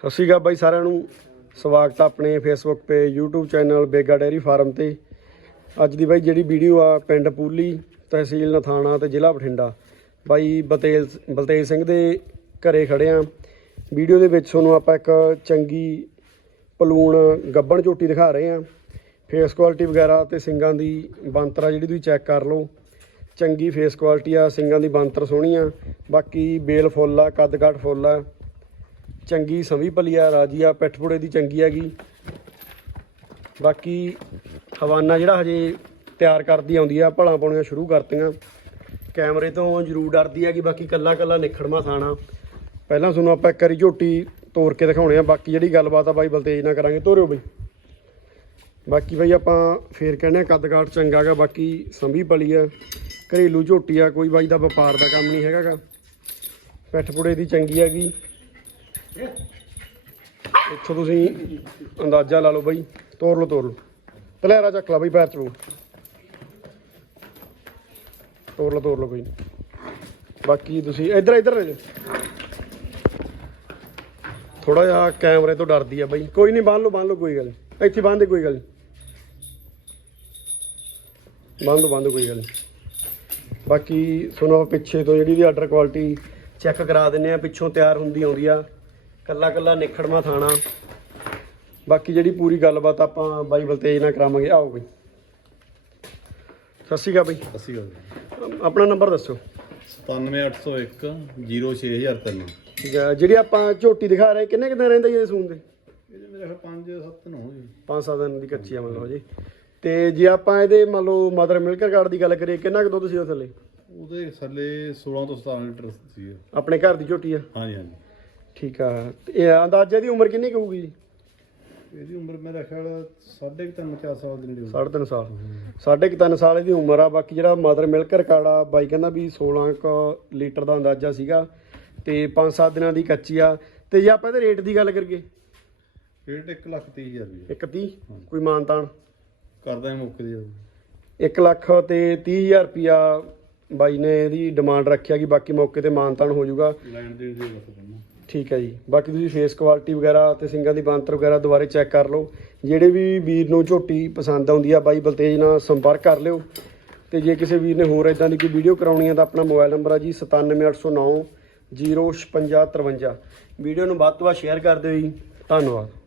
ਸਤਿ ਸ਼੍ਰੀ ਅਕਾਲ ਬਾਈ ਸਾਰਿਆਂ ਨੂੰ। ਸਵਾਗਤ ਆ ਆਪਣੇ ਫੇਸਬੁੱਕ ਤੇ, YouTube channel Bega dairy farm ਤੇ। ਅੱਜ ਦੀ ਬਾਈ ਜਿਹੜੀ ਵੀਡੀਓ ਆ, ਪਿੰਡ ਪੂਲੀ, ਤਹਿਸੀਲ ਨਥਾਣਾ ਤੇ ਜ਼ਿਲ੍ਹਾ ਬਠਿੰਡਾ। ਬਾਈ ਬਤੇਲ ਬਲਤੇਜ ਸਿੰਘ ਦੇ ਘਰੇ ਖੜੇ ਆ। ਵੀਡੀਓ ਦੇ ਵਿੱਚ ਤੁਹਾਨੂੰ ਆਪਾਂ ਇੱਕ ਚੰਗੀ ਪਲੂਣ ਗੱਬਣ ਝੋਟੀ ਦਿਖਾ ਰਹੇ ਆ। ਫੇਸ ਕੁਆਲਿਟੀ ਵਗੈਰਾ ਤੇ ਸਿੰਗਾਂ ਦੀ ਬੰਤਰਾ ਜਿਹੜੀ ਤੁਸੀਂ ਚੈੱਕ ਕਰ ਲਓ। ਚੰਗੀ ਫੇਸ ਕੁਆਲਿਟੀ ਆ, ਸਿੰਗਾਂ ਦੀ ਬੰਤਰ ਸੋਹਣੀ ਆ। ਬਾਕੀ ਬੇਲ ਫੁੱਲ ਆ ਕੱਦ ਕੱਟ ਫੁੱਲ ਆ। ਚੰਗੀ ਸਮੀ ਭਲੀ ਆ, ਰਾਜੀ ਆ ਪਿੱਠਪੁੜੇ ਦੀ ਚੰਗੀ ਹੈਗੀ। ਬਾਕੀ ਹਵਾਨਾ ਜਿਹੜਾ ਹਜੇ ਤਿਆਰ ਕਰਦੀ ਆਉਂਦੀ ਆ, ਭਲਾ ਪਾਉਣੀਆਂ ਸ਼ੁਰੂ ਕਰਤੀਆਂ। ਕੈਮਰੇ ਤੋਂ ਜ਼ਰੂਰ ਡਰਦੀ ਆ ਕਿ ਬਾਕੀ ਕੱਲਾ ਕੱਲਾ ਨਿਖੜਮਾ ਥਾਣਾ ਪਹਿਲਾਂ ਤੁਹਾਨੂੰ ਆਪਾਂ ਇੱਕ ਵਾਰੀ ਝੋਟੀ ਤੋੜ ਕੇ ਦਿਖਾਉਣੇ ਆ, ਬਾਕੀ ਜਿਹੜੀ ਗੱਲਬਾਤ ਆ ਬਾਈ ਬਲਤੇਜ ਨਾਲ ਕਰਾਂਗੇ, ਤੋਰਿਓ ਬਈ। ਬਾਕੀ ਬਾਈ ਆਪਾਂ ਫੇਰ ਕਹਿੰਦੇ ਆ ਕੱਦ ਕਾਠ ਚੰਗਾ ਬਾਕੀ ਸੰਭੀ ਭਲੀ ਆ। ਘਰੇਲੂ ਝੋਟੀ ਆ, ਕੋਈ ਬਾਈ ਦਾ ਵਪਾਰ ਦਾ ਕੰਮ ਨਹੀਂ ਹੈਗਾਗਾ। ਪਿੱਠਪੁੜੇ ਦੀ ਚੰਗੀ ਹੈਗੀ। ਇੱਥੋਂ ਤੁਸੀਂ ਅੰਦਾਜ਼ਾ ਲਾ ਲਓ ਬਾਈ ਤੋੜ ਲਓ ਤੋੜ ਲਓ ਤਲੇਰਾ ਚੱਕ ਲਾ ਬਾਈ ਪੈਰ ਚ ਪਊ ਤੋੜ ਲਓ ਤੋੜ ਲਓ ਕੋਈ ਨੀ। ਬਾਕੀ ਤੁਸੀਂ ਇੱਧਰ ਇੱਧਰ ਲੈ ਜਾਓ ਥੋੜਾ ਜਿਹਾ ਕੈਮਰੇ ਤੋਂ ਡਰਦੀ ਆ ਬਾਈ ਕੋਈ ਨਹੀਂ ਬੰਨ ਲਓ ਬੰਨ ਲਓ, ਕੋਈ ਗੱਲ ਨੀ। ਇੱਥੇ ਬੰਨ ਦੇ, ਕੋਈ ਗੱਲ ਨੀ। ਬੰਨ ਲਓ ਬੰਨ ਲਓ, ਕੋਈ ਗੱਲ ਨੀ। ਬਾਕੀ ਸੁਣੋ, ਪਿੱਛੇ ਤੋਂ ਜਿਹੜੀ ਦੀ ਆਰਡਰ ਕੁਆਲਿਟੀ ਚੈੱਕ ਕਰਾ ਦਿੰਨੇ ਆ, ਪਿੱਛੋਂ ਤਿਆਰ ਹੁੰਦੀ ਆਉਂਦੀ ਆ ਕੱਲਾ ਕੱਲਾ ਨਿਖੜਮਾ ਥਾਣਾ। ਬਾਕੀ ਜਿਹੜੀ ਪੂਰੀ ਗੱਲਬਾਤ ਆਪਾਂ ਬਾਈ ਬਲਤੇਜ ਨਾਲ ਕਰਾਵਾਂਗੇ ਆਓ ਬਈ। ਸਤਿ ਸ਼੍ਰੀ ਅਕਾਲ ਬਈ। ਅਸੀਂ ਗੱਲ ਆਪਣਾ ਨੰਬਰ ਦੱਸੋ। 97801 06003 ਠੀਕ ਹੈ ਜਿਹੜੀ ਆਪਾਂ ਝੋਟੀ ਦਿਖਾ ਰਹੇ ਕਿੰਨੇ ਕਿਦਾਂ ਰਹਿੰਦਾ ਜੀ ਇਹ ਸੂਨ ਦੇ? ਇਹਦੇ ਮੇਰੇ ਖਿਆਲ 5 7 ਨੂੰ ਹੋਈ 5-7 ਦਿਨ ਦੀ ਕੱਚੀ ਆ ਮੰਨ ਲਓ ਜੀ। ਤੇ ਜੇ ਆਪਾਂ ਇਹਦੇ ਮੰਨ ਲਓ ਮਦਰ ਮਿਲਕਰ ਕਾਰਡ ਦੀ ਗੱਲ ਕਰੀਏ ਕਿੰਨਾ ਕੁ ਦੁੱਧ ਸੀ ਉਹ ਥੱਲੇ? ਉਹਦੇ ਥੱਲੇ 16 ਤੋਂ 17 ਲੀਟਰ ਸੀ। ਆਪਣੇ ਘਰ ਦੀ ਝੋਟੀ ਆ? ਹਾਂਜੀ ਹਾਂਜੀ। ਠੀਕ ਆ। ਇਹ ਅੰਦਾਜ਼ੇ ਦੀ ਉਮਰ ਕਿੰਨੀ ਕੁ ਹੋਊਗੀ ਜੀ? ਇਹਦੀ ਉਮਰ ਮੇਰਾ ਖਿਆਲ 3.5 4 ਸਾਲ ਦੀ ਨੇੜੇ ਹੋਊ। ਸਾਢੇ ਤਿੰਨ ਸਾਲ। ਸਾਢੇ ਕੁ ਤਿੰਨ ਸਾਲ ਦੀ ਉਮਰ ਆ। ਬਾਕੀ ਜਿਹੜਾ ਮਦਰ ਮਿਲਕ ਰਿਕਾਰਡ ਆ ਬਾਈ ਕਹਿੰਦਾ ਵੀ 16 ਕੁ ਲੀਟਰ ਦਾ ਅੰਦਾਜ਼ਾ ਸੀਗਾ ਤੇ 5-7 ਦਿਨਾਂ ਦੀ ਕੱਚੀ ਆ। ਤੇ ਜੇ ਆਪਾਂ ਇਹਦੇ ਰੇਟ ਦੀ ਗੱਲ ਕਰੀਏ? ਰੇਟ 1 ਲੱਖ 30 ਹਜ਼ਾਰ ਰੁਪਏ 130 ਕੋਈ ਮਾਨਤਾਨ? ਕਰਦਾ ਹੈ ਮੁੱਕ ਦੀ 1 ਲੱਖ ਤੇ 30000 ਰੁਪਿਆ ਬਾਈ ਨੇ ਇਹਦੀ ਡਿਮਾਂਡ ਰੱਖਿਆ ਕਿ ਬਾਕੀ ਮੌਕੇ ਤੇ ਮਾਨਤਾਨ ਹੋ ਜਾਊਗਾ। ਲੈਣ ਦੇਣ ਦੀ ਬਸ ਕਰਨਾ। ਠੀਕ ਹੈ ਜੀ। ਬਾਕੀ ਤੁਸੀਂ ਫੇਸ ਕੁਆਲਿਟੀ ਵਗੈਰਾ ਤੇ ਸਿੰਗਾਂ ਦੀ ਬਾਂਤਰ ਵਗੈਰਾ ਦੁਬਾਰੇ ਚੈੱਕ ਕਰ ਲਓ। ਜਿਹੜੇ ਵੀ ਵੀਰ ਨੂੰ ਝੋਟੀ ਪਸੰਦ ਆਉਂਦੀ ਆ ਬਾਈ ਬਲਤੇਜ ਨਾਲ ਸੰਪਰਕ ਕਰ ਲਿਓ। ਤੇ ਜੇ ਕਿਸੇ ਵੀਰ ਨੇ ਹੋਰ ਇਦਾਂ ਦੀ ਕੋਈ ਵੀਡੀਓ ਕਰਾਉਣੀ ਆ ਤਾਂ ਆਪਣਾ ਮੋਬਾਈਲ ਨੰਬਰ ਆ ਜੀ 97809 05653 ਵੀਡੀਓ ਨੂੰ ਵੱਧ ਤੋਂ ਵੱਧ ਸ਼ੇਅਰ ਕਰ ਦਿਓ ਜੀ। ਧੰਨਵਾਦ।